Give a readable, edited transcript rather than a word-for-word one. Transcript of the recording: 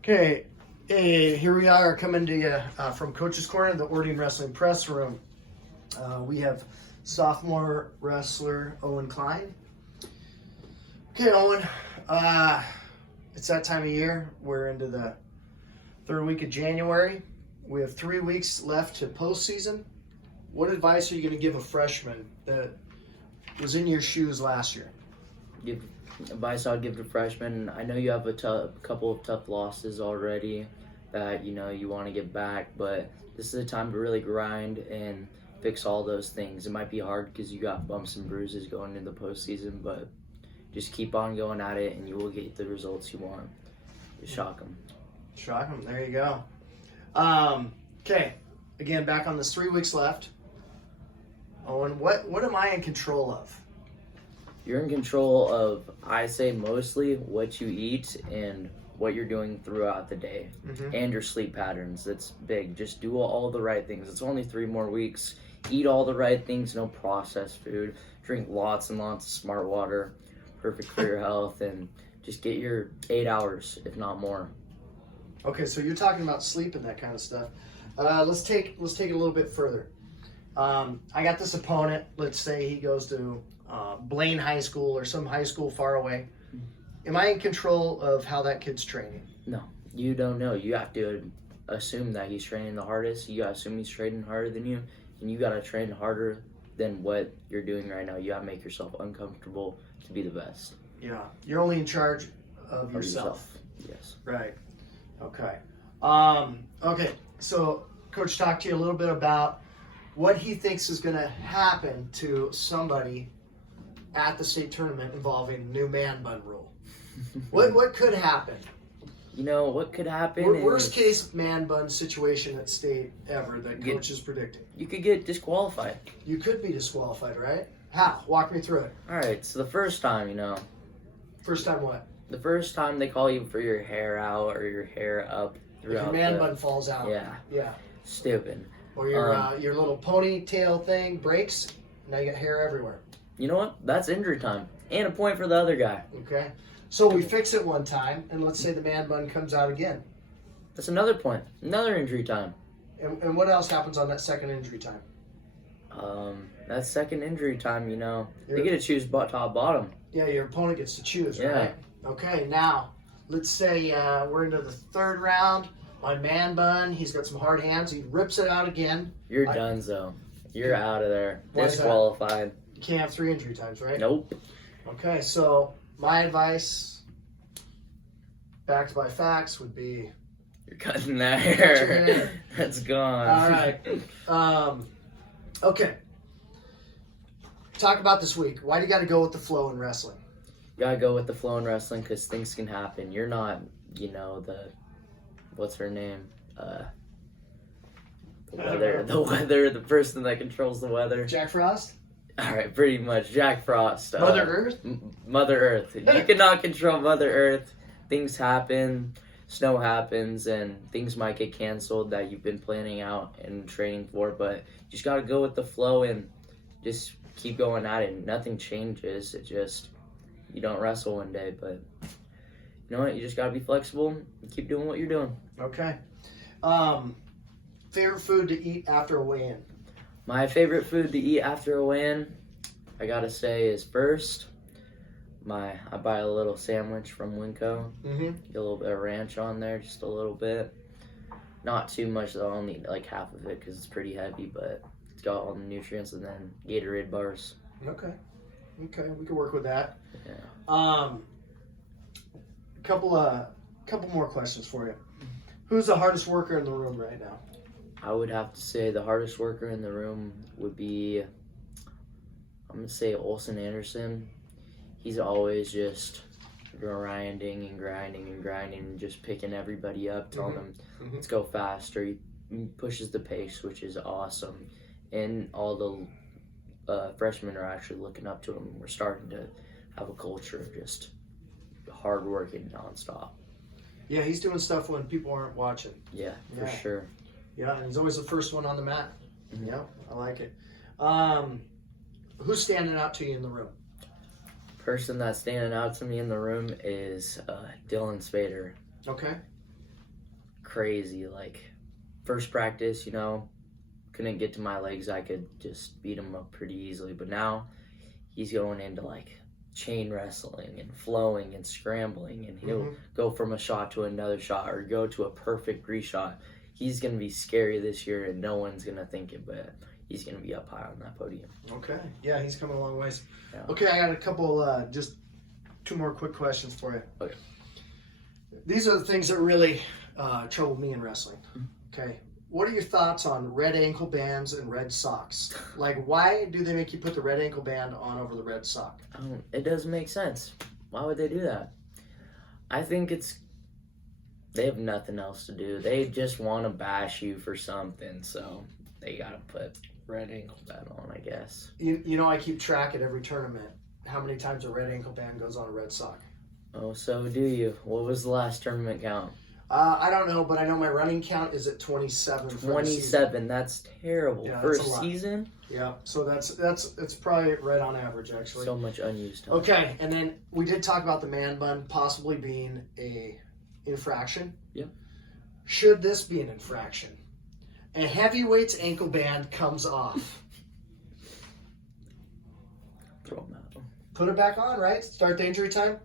Okay, hey, here we are coming to you from Coach's Corner, the Ordine Wrestling Press Room. We have sophomore wrestler Owen Cline. Okay, Owen, it's that time of year. We're into the third week of January. We have 3 weeks left to postseason. What advice are you going to give a freshman that was in your shoes last year? Advice I'd give to freshmen. I know you have a couple of tough losses already that you want to get back, but this is a time to really grind and fix all those things. It might be hard because you got bumps and bruises going into the postseason, but just keep on going at it and you will get the results you want. Just shock them. Shock them. There you go. Okay, again, back on this 3 weeks left. Owen, what am I in control of? You're in control of, I say, mostly what you eat and what you're doing throughout the day, and your sleep patterns. That's big. Just do all the right things. It's only 3 more weeks. Eat all the right things, no processed food. Drink lots and lots of smart water, perfect for your health, and just get your 8 hours, if not more. Okay, so you're talking about sleep and that kind of stuff. Let's take it a little bit further. I got this opponent. Let's say he goes to Blaine High School or some high school far away. Am I in control of how that kid's training? No, you don't know. You have to assume that he's training the hardest. You got to assume he's training harder than you, and you got to train harder than what you're doing right now. You got to make yourself uncomfortable to be the best. Yeah, you're only in charge of yourself. Yes. Right. Okay. Okay. So, Coach talked to you a little bit about what he thinks is going to happen to somebody at the state tournament involving the new man bun rule. What could happen? What could happen? Worst case man bun situation at state ever that Coach is predicting. You could get disqualified. You could be disqualified, right? How? Walk me through it. All right. So the first time, First time what? The first time they call you for your hair out or your hair up throughout. If your man bun falls out. Yeah. Yeah. Stupid. Or your little ponytail thing breaks. Now you got hair everywhere. You know what? That's injury time. And a point for the other guy. Okay. So we fix it one time, and let's say the man bun comes out again. That's another point. Another injury time. And what else happens on that second injury time? That second injury time, they get to choose top bottom. Yeah, your opponent gets to choose, Yeah. right? Okay, now, let's say we're into the third round. My man bun, he's got some hard hands. He rips it out again. You're done, though. You're out of there. Why is that? Disqualified. You can't have 3 injury times, right? Nope. Okay, so my advice, backed by facts, would be... You're cutting that hair. Cut your hair. That's gone. All right. Okay. Talk about this week. Why do you got to go with the flow in wrestling? You gotta go with the flow in wrestling because things can happen. You're not, what's her name? The person that controls the weather. Jack Frost? All right, pretty much. Jack Frost. Mother Earth? Mother Earth. You cannot control Mother Earth. Things happen, snow happens, and things might get canceled that you've been planning out and training for, but you just gotta go with the flow and just keep going at it. Nothing changes. It just, you don't wrestle one day, but you know what? You just gotta be flexible and keep doing what you're doing. Okay. Favorite food to eat after a weigh-in? My favorite food to eat after a weigh-in, I gotta say, is first, I buy a little sandwich from Winco. Get a little bit of ranch on there, just a little bit. Not too much, though. I'll need like half of it because it's pretty heavy, but it's got all the nutrients, and then Gatorade bars. Okay, we can work with that. Yeah. Couple more questions for you. Who's the hardest worker in the room right now? I would have to say the hardest worker in the room would be, I'm going to say Olson Anderson. He's always just grinding and just picking everybody up, telling them, let's go faster. He pushes the pace, which is awesome. And all the freshmen are actually looking up to him. We're starting to have a culture of just hard working nonstop. Yeah, he's doing stuff when people aren't watching. Yeah, for sure. Yeah, and he's always the first one on the mat. Yeah, I like it. Who's standing out to you in the room? Person that's standing out to me in the room is Dylan Spader. Okay. crazy. Like, first practice, couldn't get to my legs. I could just beat him up pretty easily. But now he's going into like chain wrestling and flowing and scrambling, and he'll go from a shot to another shot or go to a perfect reshot. He's going to be scary this year, and no one's going to think it, but he's going to be up high on that podium. Okay. Yeah, he's coming a long ways. Yeah. Okay, I got a couple, just 2 more quick questions for you. Okay. These are the things that really trouble me in wrestling. Okay. What are your thoughts on red ankle bands and red socks? Like, why do they make you put the red ankle band on over the red sock? It doesn't make sense. Why would they do that? I think they have nothing else to do. They just want to bash you for something, so they got to put red ankle band on, I guess. I keep track at every tournament how many times a red ankle band goes on a red sock. Oh, so do you? What was the last tournament count? I don't know, but I know my running count is at 27. 27. That's terrible. Yeah, for that's a season? Yeah, so it's probably right on average, actually. So much unused time. Okay, and then we did talk about the man bun possibly being a infraction. Yeah. Should this be an infraction? A heavyweight's ankle band comes off. Throw them out. Put it back on, right? Start the injury time.